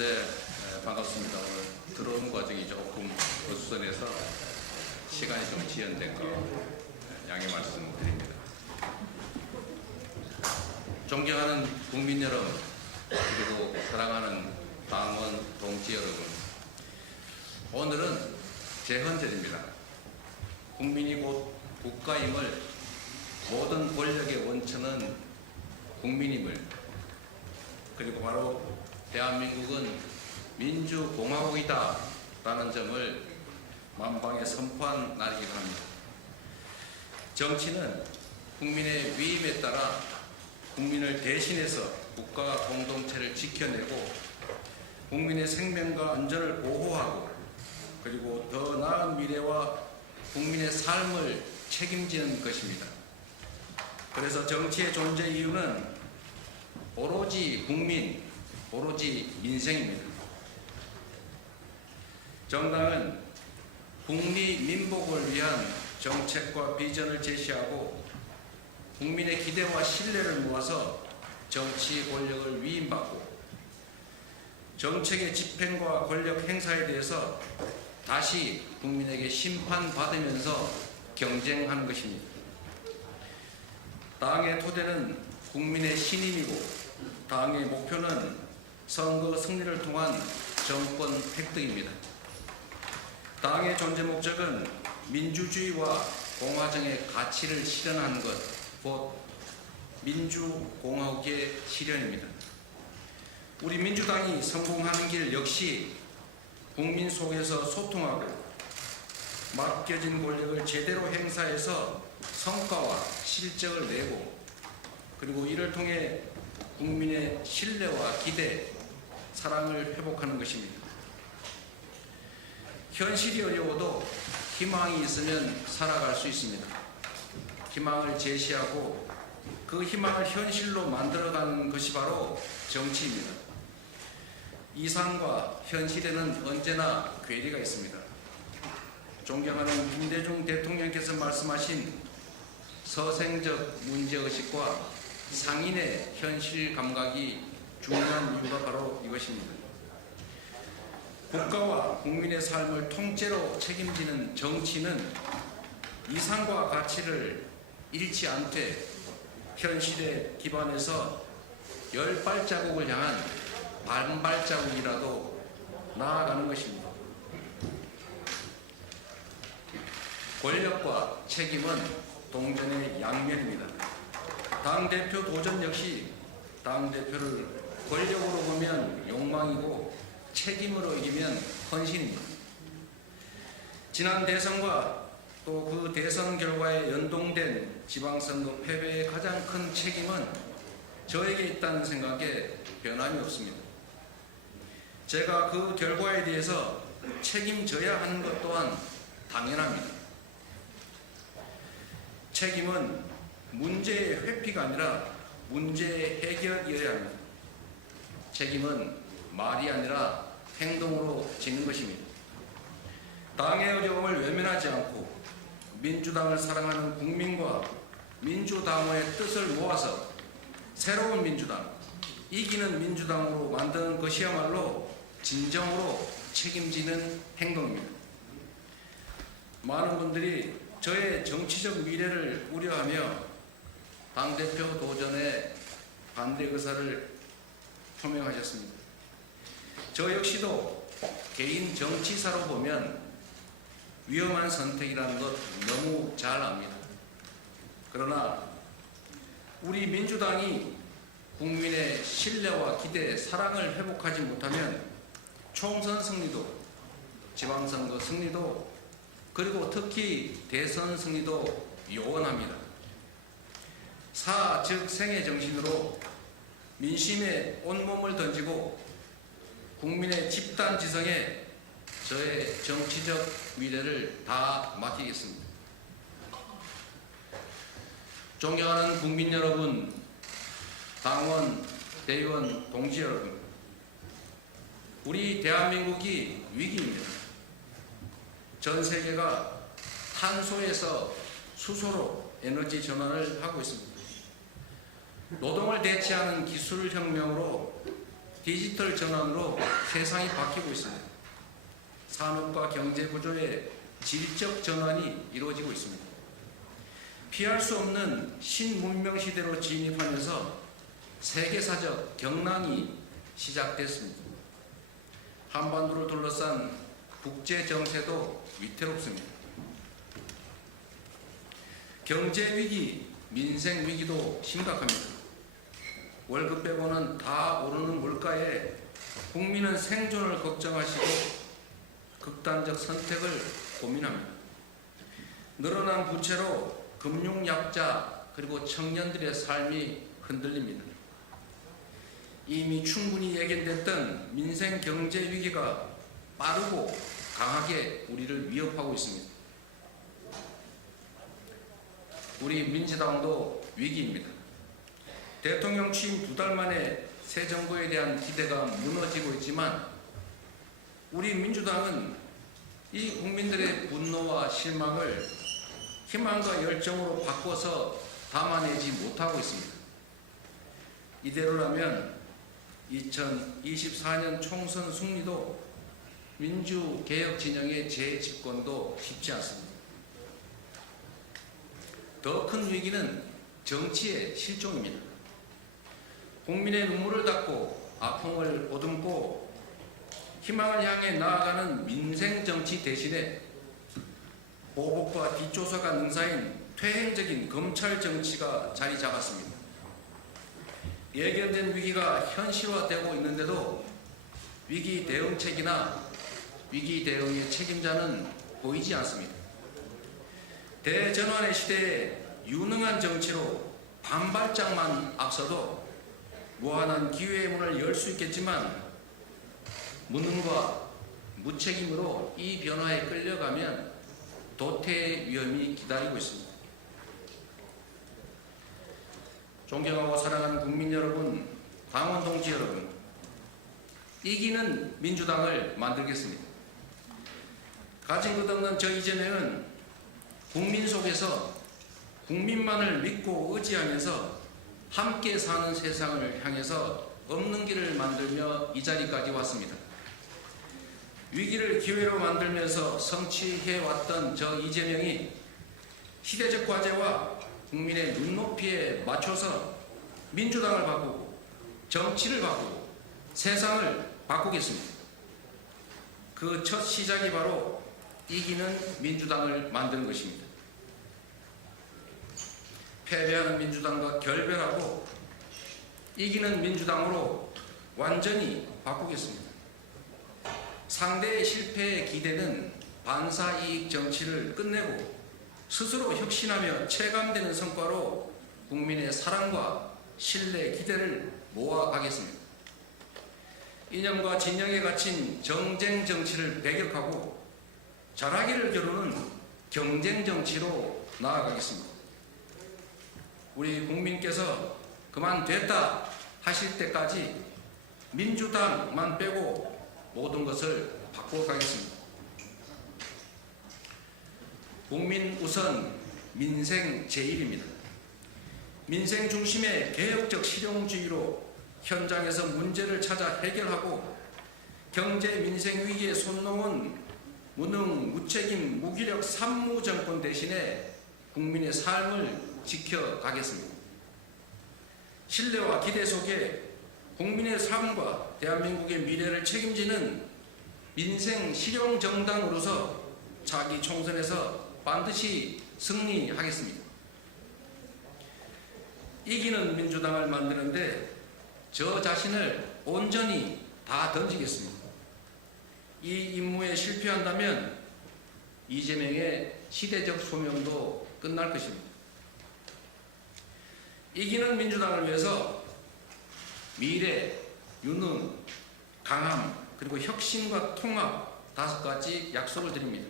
네, 반갑습니다. 오늘 들어온 과정이 조금 어수선해서 시간이 좀 지연된 거 양해 말씀드립니다. 존경하는 국민 여러분, 그리고 사랑하는 당원 동지 여러분, 오늘은 제헌절입니다. 국민이 곧 국가임을, 모든 권력의 원천은 국민임을, 그리고 바로 대한민국은 민주공화국이다 라는 점을 만방에 선포한 날이기도 합니다. 정치는 국민의 위임에 따라 국민을 대신해서 국가와 공동체를 지켜내고 국민의 생명과 안전을 보호하고 그리고 더 나은 미래와 국민의 삶을 책임지는 것입니다. 그래서 정치의 존재 이유는 오로지 국민, 오로지 민생입니다. 정당은 국리민복을 위한 정책과 비전을 제시하고 국민의 기대와 신뢰를 모아서 정치 권력을 위임받고 정책의 집행과 권력 행사에 대해서 다시 국민에게 심판받으면서 경쟁하는 것입니다. 당의 토대는 국민의 신임이고 당의 목표는 선거 승리를 통한 정권 획득입니다. 당의 존재 목적은 민주주의와 공화정의 가치를 실현하는 것, 곧 민주공화국의 실현입니다. 우리 민주당이 성공하는 길 역시 국민 속에서 소통하고 맡겨진 권력을 제대로 행사해서 성과와 실적을 내고 그리고 이를 통해 국민의 신뢰와 기대, 사랑을 회복하는 것입니다. 현실이 어려워도 희망이 있으면 살아갈 수 있습니다. 희망을 제시하고 그 희망을 현실로 만들어가는 것이 바로 정치입니다. 이상과 현실에는 언제나 괴리가 있습니다. 존경하는 김대중 대통령께서 말씀하신 서생적 문제의식과 상인의 현실 감각이 중요한 이유가 바로 이것입니다. 국가와 국민의 삶을 통째로 책임지는 정치는 이상과 가치를 잃지 않되 현실에 기반해서 10발자국을 향한 반발자국이라도 나아가는 것입니다. 권력과 책임은 동전의 양면입니다. 당대표 도전 역시 당대표를 권력으로 보면 욕망이고 책임으로 이기면 헌신입니다. 지난 대선과 또 그 대선 결과에 연동된 지방선거 패배의 가장 큰 책임은 저에게 있다는 생각에 변함이 없습니다. 제가 그 결과에 대해서 책임져야 하는 것 또한 당연합니다. 책임은 문제의 회피가 아니라 문제의 해결이어야 합니다. 책임은 말이 아니라 행동으로 지는 것입니다. 당의 어려움을 외면하지 않고 민주당을 사랑하는 국민과 민주당의 뜻을 모아서 새로운 민주당, 이기는 민주당으로 만드는 것이야말로 진정으로 책임지는 행동입니다. 많은 분들이 저의 정치적 미래를 우려하며 당대표 도전에 반대 의사를 표명하셨습니다. 저 역시도 개인 정치사로 보면 위험한 선택이라는 것 너무 잘 압니다. 그러나 우리 민주당이 국민의 신뢰와 기대, 사랑을 회복하지 못하면 총선 승리도, 지방선거 승리도, 그리고 특히 대선 승리도 요원합니다. 사, 즉 생의 정신으로 민심에 온몸을 던지고 국민의 집단지성에 저의 정치적 미래를 다 맡기겠습니다. 존경하는 국민 여러분, 당원, 대의원, 동지 여러분, 우리 대한민국이 위기입니다. 전 세계가 탄소에서 수소로 에너지 전환을 하고 있습니다. 노동을 대체하는 기술혁명으로 디지털 전환으로 세상이 바뀌고 있습니다. 산업과 경제 구조의 질적 전환이 이루어지고 있습니다. 피할 수 없는 신문명 시대로 진입하면서 세계사적 경랑이 시작됐습니다. 한반도를 둘러싼 국제 정세도 위태롭습니다. 경제 위기, 민생 위기도 심각합니다. 월급 빼고는 다 오르는 물가에 국민은 생존을 걱정하시고 극단적 선택을 고민합니다. 늘어난 부채로 금융 약자 그리고 청년들의 삶이 흔들립니다. 이미 충분히 예견됐던 민생 경제 위기가 빠르고 강하게 우리를 위협하고 있습니다. 우리 민주당도 위기입니다. 대통령 취임 2달 만에 새 정부에 대한 기대가 무너지고 있지만 우리 민주당은 이 국민들의 분노와 실망을 희망과 열정으로 바꿔서 담아내지 못하고 있습니다. 이대로라면 2024년 총선 승리도 민주개혁 진영의 재집권도 쉽지 않습니다. 더 큰 위기는 정치의 실종입니다. 국민의 눈물을 닦고 아픔을 보듬고 희망을 향해 나아가는 민생 정치 대신에 보복과 뒷조사가 능사인 퇴행적인 검찰 정치가 자리 잡았습니다. 예견된 위기가 현실화되고 있는데도 위기 대응책이나 위기 대응의 책임자는 보이지 않습니다. 대전환의 시대에 유능한 정치로 반발짝만 앞서도 무한한 기회의 문을 열 수 있겠지만 무능과 무책임으로 이 변화에 끌려가면 도태의 위험이 기다리고 있습니다. 존경하고 사랑하는 국민 여러분, 당원 동지 여러분, 이기는 민주당을 만들겠습니다. 가진 것 없는 저 이재명은 국민 속에서 국민만을 믿고 의지하면서 함께 사는 세상을 향해서 없는 길을 만들며 이 자리까지 왔습니다. 위기를 기회로 만들면서 성취해왔던 저 이재명이 시대적 과제와 국민의 눈높이에 맞춰서 민주당을 바꾸고 정치를 바꾸고 세상을 바꾸겠습니다. 그 첫 시작이 바로 이기는 민주당을 만드는 것입니다. 패배하는 민주당과 결별하고 이기는 민주당으로 완전히 바꾸겠습니다. 상대의 실패에 기대는 반사이익 정치를 끝내고 스스로 혁신하며 체감되는 성과로 국민의 사랑과 신뢰, 기대를 모아가겠습니다. 이념과 진영에 갇힌 정쟁 정치를 배격하고 잘하기를 겨루는 경쟁 정치로 나아가겠습니다. 우리 국민께서 그만 됐다 하실 때까지 민주당만 빼고 모든 것을 바꿔가겠습니다. 국민 우선, 민생 제일입니다. 민생 중심의 개혁적 실용주의로 현장에서 문제를 찾아 해결하고 경제 민생 위기에 손 놓은 무능, 무책임, 무기력 산무 정권 대신에 국민의 삶을 지켜가겠습니다. 신뢰와 기대 속에 국민의 삶과 대한민국의 미래를 책임지는 민생 실용 정당으로서 차기 총선에서 반드시 승리하겠습니다. 이기는 민주당을 만드는데 저 자신을 온전히 다 던지겠습니다. 이 임무에 실패한다면 이재명의 시대적 소명도 끝날 것입니다. 이기는 민주당을 위해서 미래, 유능, 강함, 그리고 혁신과 통합 5가지 약속을 드립니다.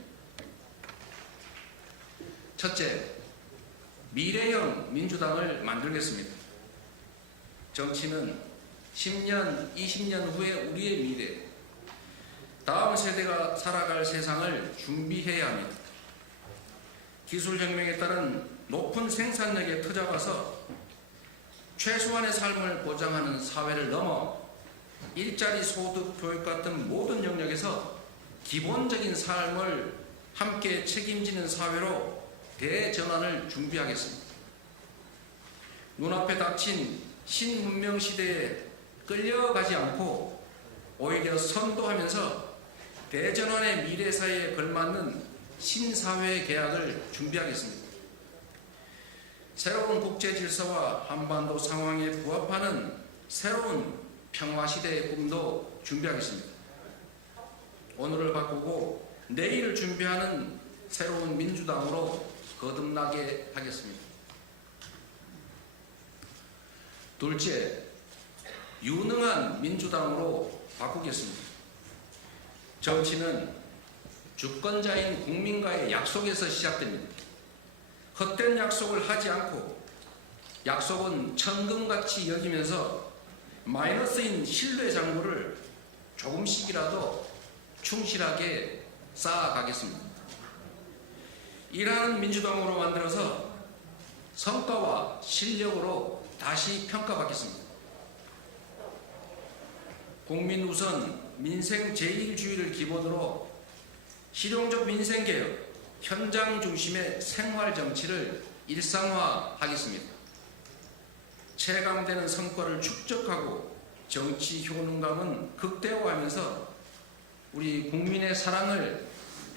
첫째, 미래형 민주당을 만들겠습니다. 정치는 10년, 20년 후에 우리의 미래, 다음 세대가 살아갈 세상을 준비해야 합니다. 기술혁명에 따른 높은 생산력에 터잡아서 최소한의 삶을 보장하는 사회를 넘어 일자리 소득 교육 같은 모든 영역에서 기본적인 삶을 함께 책임지는 사회로 대전환을 준비하겠습니다. 눈앞에 닥친 신문명 시대에 끌려가지 않고 오히려 선도하면서 대전환의 미래 사회에 걸맞는 신사회 계약을 준비하겠습니다. 새로운 국제 질서와 한반도 상황에 부합하는 새로운 평화시대의 꿈도 준비하겠습니다. 오늘을 바꾸고 내일을 준비하는 새로운 민주당으로 거듭나게 하겠습니다. 둘째, 유능한 민주당으로 바꾸겠습니다. 정치는 주권자인 국민과의 약속에서 시작됩니다. 헛된 약속을 하지 않고 약속은 천금같이 여기면서 마이너스인 신뢰 장부를 조금씩이라도 충실하게 쌓아가겠습니다. 일하는 민주당으로 만들어서 성과와 실력으로 다시 평가받겠습니다. 국민 우선 민생 제1주의를 기본으로 실용적 민생개혁, 현장 중심의 생활 정치를 일상화하겠습니다. 체감되는 성과를 축적하고 정치 효능감은 극대화하면서 우리 국민의 사랑을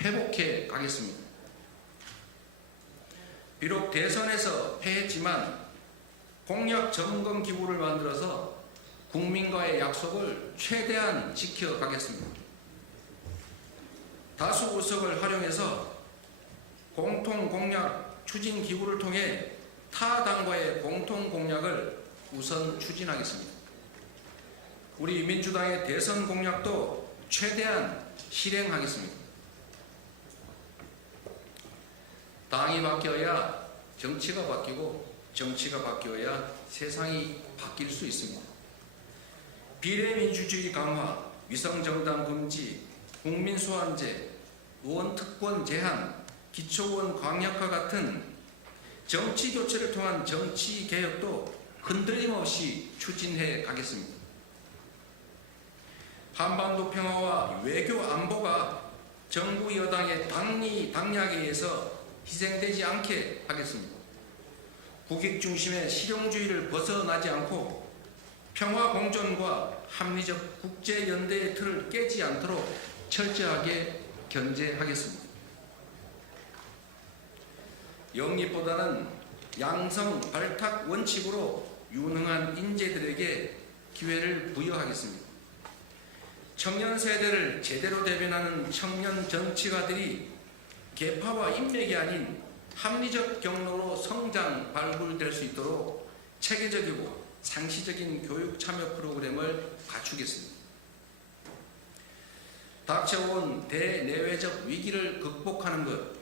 회복해 가겠습니다. 비록 대선에서 패했지만 공약 점검 기구를 만들어서 국민과의 약속을 최대한 지켜가겠습니다. 다수 의석을 활용해서 공통 공약 추진 기구를 통해 타 당과의 공통 공약을 우선 추진하겠습니다. 우리 민주당의 대선 공약도 최대한 실행하겠습니다. 당이 바뀌어야 정치가 바뀌고 정치가 바뀌어야 세상이 바뀔 수 있습니다. 비례민주주의 강화, 위성정당 금지, 국민소환제, 의원특권 제한, 기초의원 광역화 같은 정치교체를 통한 정치개혁도 흔들림 없이 추진해 가겠습니다. 한반도 평화와 외교 안보가 정부 여당의 당략에 의해서 희생되지 않게 하겠습니다. 국익 중심의 실용주의를 벗어나지 않고 평화 공존과 합리적 국제연대의 틀을 깨지 않도록 철저하게 견제하겠습니다. 영립보다는 양성 발탁 원칙으로 유능한 인재들에게 기회를 부여하겠습니다. 청년 세대를 제대로 대변하는 청년 정치가들이 계파와 인맥이 아닌 합리적 경로로 성장 발굴될 수 있도록 체계적이고 상시적인 교육 참여 프로그램을 갖추겠습니다. 닥쳐온 대내외적 위기를 극복하는 것,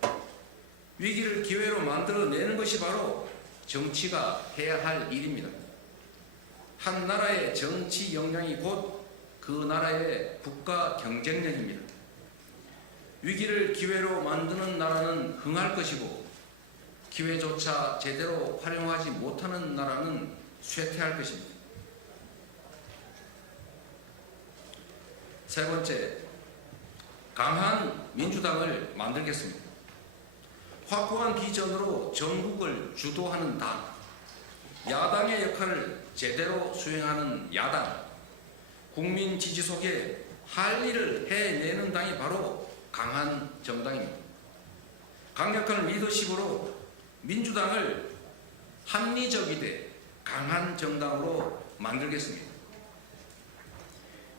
위기를 기회로 만들어내는 것이 바로 정치가 해야 할 일입니다. 한 나라의 정치 역량이 곧 그 나라의 국가 경쟁력입니다. 위기를 기회로 만드는 나라는 흥할 것이고 기회조차 제대로 활용하지 못하는 나라는 쇠퇴할 것입니다. 세 번째, 강한 민주당을 만들겠습니다. 확고한 비전으로 전국을 주도하는 당, 야당의 역할을 제대로 수행하는 야당, 국민 지지 속에 할 일을 해내는 당이 바로 강한 정당입니다. 강력한 리더십으로 민주당을 합리적이되 강한 정당으로 만들겠습니다.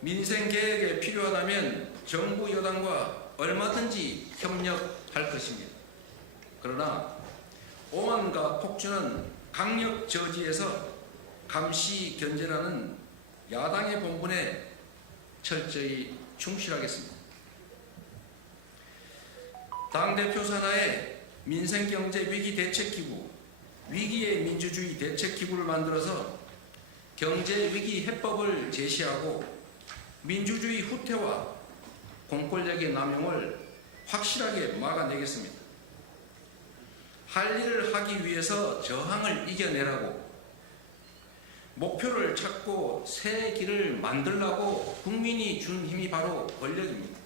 민생 개혁에 필요하다면 정부 여당과 얼마든지 협력할 것입니다. 그러나 오만과 폭주는 강력 저지해서 감시 견제라는 야당의 본분에 철저히 충실하겠습니다. 당대표 산하에 민생경제위기대책기구, 위기의 민주주의 대책기구를 만들어서 경제위기 해법을 제시하고 민주주의 후퇴와 공권력의 남용을 확실하게 막아내겠습니다. 할 일을 하기 위해서 저항을 이겨내라고 목표를 찾고 새 길을 만들라고 국민이 준 힘이 바로 권력입니다.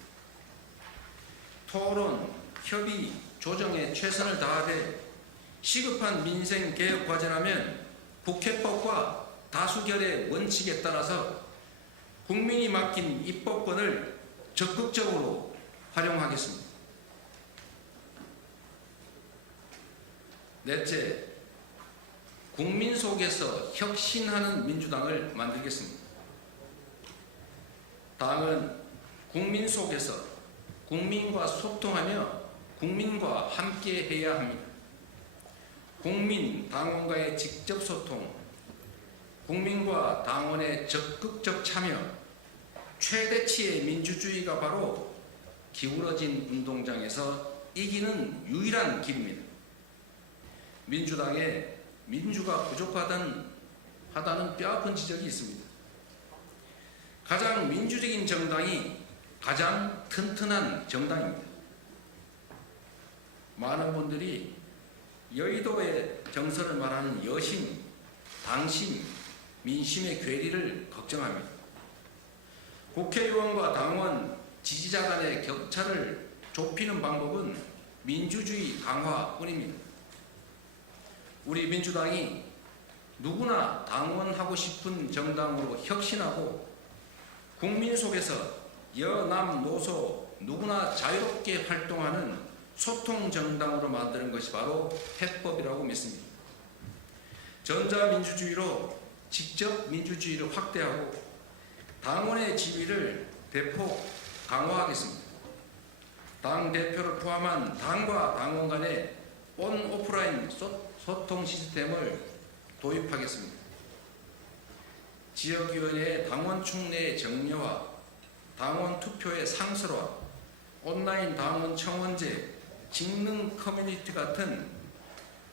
토론, 협의, 조정에 최선을 다하되 시급한 민생 개혁 과제라면 국회법과 다수결의 원칙에 따라서 국민이 맡긴 입법권을 적극적으로 활용하겠습니다. 넷째, 국민 속에서 혁신하는 민주당을 만들겠습니다. 당은 국민 속에서 국민과 소통하며 국민과 함께 해야 합니다. 국민, 당원과의 직접 소통, 국민과 당원의 적극적 참여, 최대치의 민주주의가 바로 기울어진 운동장에서 이기는 유일한 길입니다. 민주당에 민주가 부족하다는 뼈아픈 지적이 있습니다. 가장 민주적인 정당이 가장 튼튼한 정당입니다. 많은 분들이 여의도의 정서를 말하는 여심, 당심, 민심의 괴리를 걱정합니다. 국회의원과 당원, 지지자 간의 격차를 좁히는 방법은 민주주의 강화뿐입니다. 우리 민주당이 누구나 당원하고 싶은 정당으로 혁신하고 국민 속에서 여남 노소 누구나 자유롭게 활동하는 소통 정당으로 만드는 것이 바로 해법이라고 믿습니다. 전자민주주의로 직접 민주주의를 확대하고 당원의 지위를 대폭 강화하겠습니다. 당 대표를 포함한 당과 당원 간의 온 오프라인 소통 시스템을 도입하겠습니다. 지역위원회의 당원 축내의 정례화, 당원 투표의 상설화, 온라인 당원 청원제, 직능 커뮤니티 같은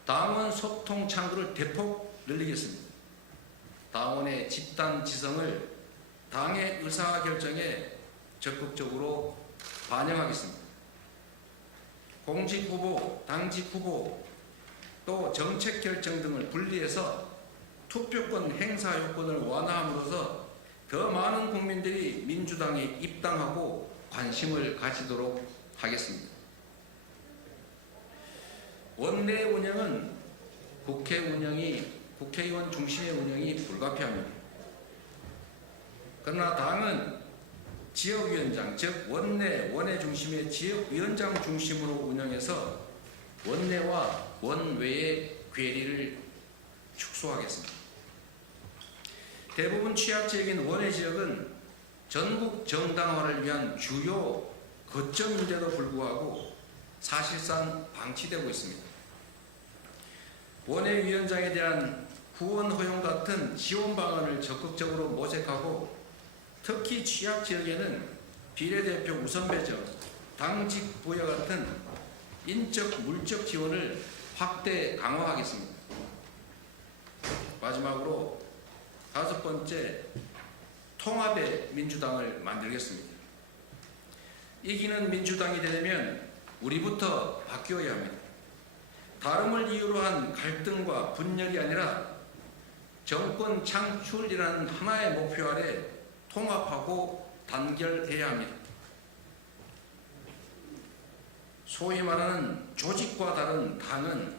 당원 소통 창구를 대폭 늘리겠습니다. 당원의 집단 지성을 당의 의사결정에 적극적으로 반영하겠습니다. 공직 후보, 당직 후보, 또 정책 결정 등을 분리해서 투표권 행사 요건을 완화함으로써 더 많은 국민들이 민주당에 입당하고 관심을 가지도록 하겠습니다. 원내 운영은 국회의원 중심의 운영이 불가피합니다. 그러나 당은 지역위원장, 즉 원내 중심의 지역위원장 중심으로 운영해서 원내와 원외의 괴리를 축소하겠습니다. 대부분 취약지역인 원외 지역은 전국 정당화를 위한 주요 거점인데도 불구하고 사실상 방치되고 있습니다. 원외위원장에 대한 후원 허용 같은 지원 방안을 적극적으로 모색하고 특히 취약지역에는 비례대표 우선 배정, 당직 부여 같은 인적, 물적 지원을 확대 강화하겠습니다. 마지막으로 다섯 번째, 통합의 민주당을 만들겠습니다. 이기는 민주당이 되려면 우리부터 바뀌어야 합니다. 다름을 이유로 한 갈등과 분열이 아니라 정권 창출이라는 하나의 목표 아래 통합하고 단결해야 합니다. 소위 말하는 조직과 다른 당은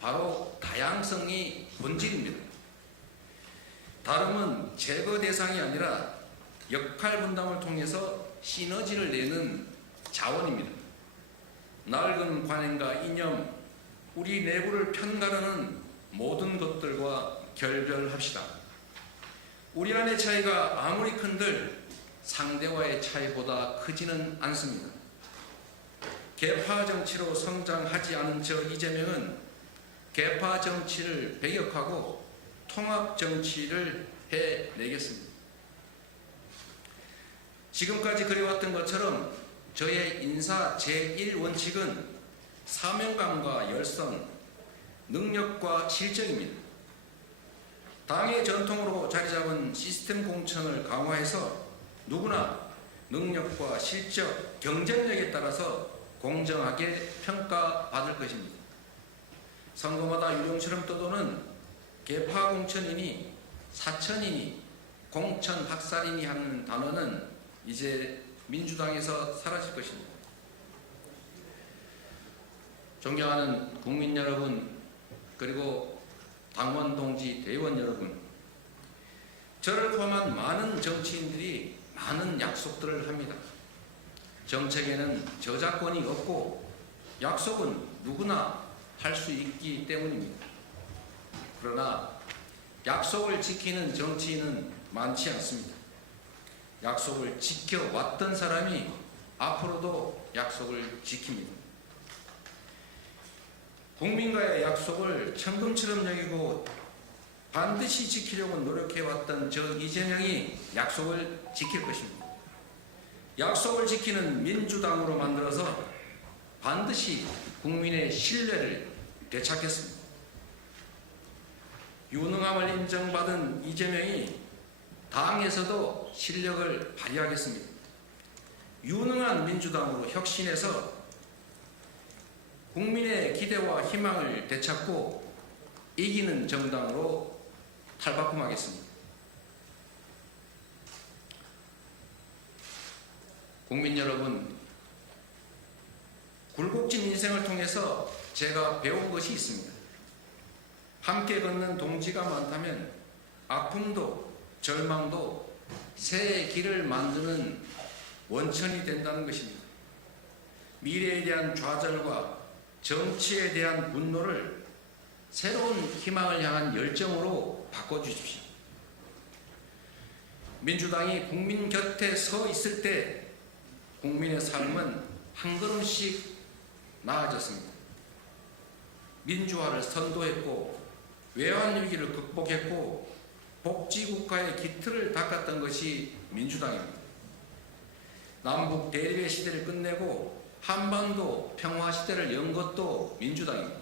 바로 다양성이 본질입니다. 다름은 제거 대상이 아니라 역할 분담을 통해서 시너지를 내는 자원입니다. 낡은 관행과 이념, 우리 내부를 편가르는 모든 것들과 결별합시다. 우리 안의 차이가 아무리 큰들 상대와의 차이보다 크지는 않습니다. 계파 정치로 성장하지 않은 저 이재명은 계파 정치를 배격하고 통합 정치를 해내겠습니다. 지금까지 그래왔던 것처럼 저의 인사 제1원칙은 사명감과 열성, 능력과 실적입니다. 당의 전통으로 자리잡은 시스템 공천을 강화해서 누구나 능력과 실적, 경쟁력에 따라서 공정하게 평가받을 것입니다. 선거마다 유령처럼 떠도는 계파 공천이니 사천이니 공천 학살이니 하는 단어는 이제 민주당에서 사라질 것입니다. 존경하는 국민 여러분, 그리고 당원 동지, 대의원 여러분, 저를 포함한 많은 정치인들이 많은 약속들을 합니다. 정책에는 저작권이 없고 약속은 누구나 할 수 있기 때문입니다. 그러나 약속을 지키는 정치인은 많지 않습니다. 약속을 지켜왔던 사람이 앞으로도 약속을 지킵니다. 국민과의 약속을 천금처럼 여기고 반드시 지키려고 노력해왔던 저 이재명이 약속을 지킬 것입니다. 약속을 지키는 민주당으로 만들어서 반드시 국민의 신뢰를 되찾겠습니다. 유능함을 인정받은 이재명이 당에서도 실력을 발휘하겠습니다. 유능한 민주당으로 혁신해서 국민의 기대와 희망을 되찾고 이기는 정당으로 탈바꿈하겠습니다. 국민 여러분, 굴곡진 인생을 통해서 제가 배운 것이 있습니다. 함께 걷는 동지가 많다면 아픔도 절망도 새의 길을 만드는 원천이 된다는 것입니다. 미래에 대한 좌절과 정치에 대한 분노를 새로운 희망을 향한 열정으로 바꿔주십시오. 민주당이 국민 곁에 서 있을 때 국민의 삶은 한 걸음씩 나아졌습니다. 민주화를 선도했고 외환 위기를 극복했고 복지국가의 기틀을 닦았던 것이 민주당입니다. 남북 대립의 시대를 끝내고 한반도 평화 시대를 연 것도 민주당입니다.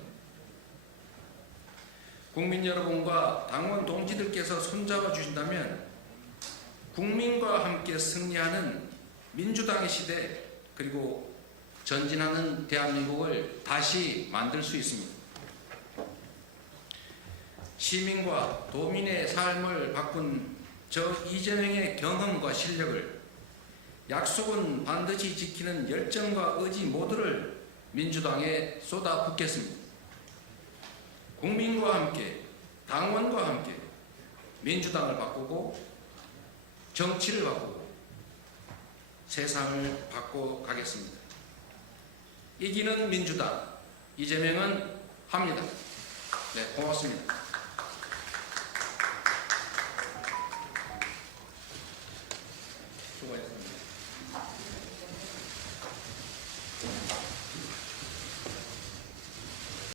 국민 여러분과 당원 동지들께서 손잡아 주신다면 국민과 함께 승리하는 민주당의 시대, 그리고 전진하는 대한민국을 다시 만들 수 있습니다. 시민과 도민의 삶을 바꾼 저 이재명의 경험과 실력을, 약속은 반드시 지키는 열정과 의지 모두를 민주당에 쏟아붓겠습니다. 국민과 함께, 당원과 함께 민주당을 바꾸고 정치를 바꾸고 세상을 바꿔가겠습니다. 이기는 민주당, 이재명은 합니다. 네, 고맙습니다.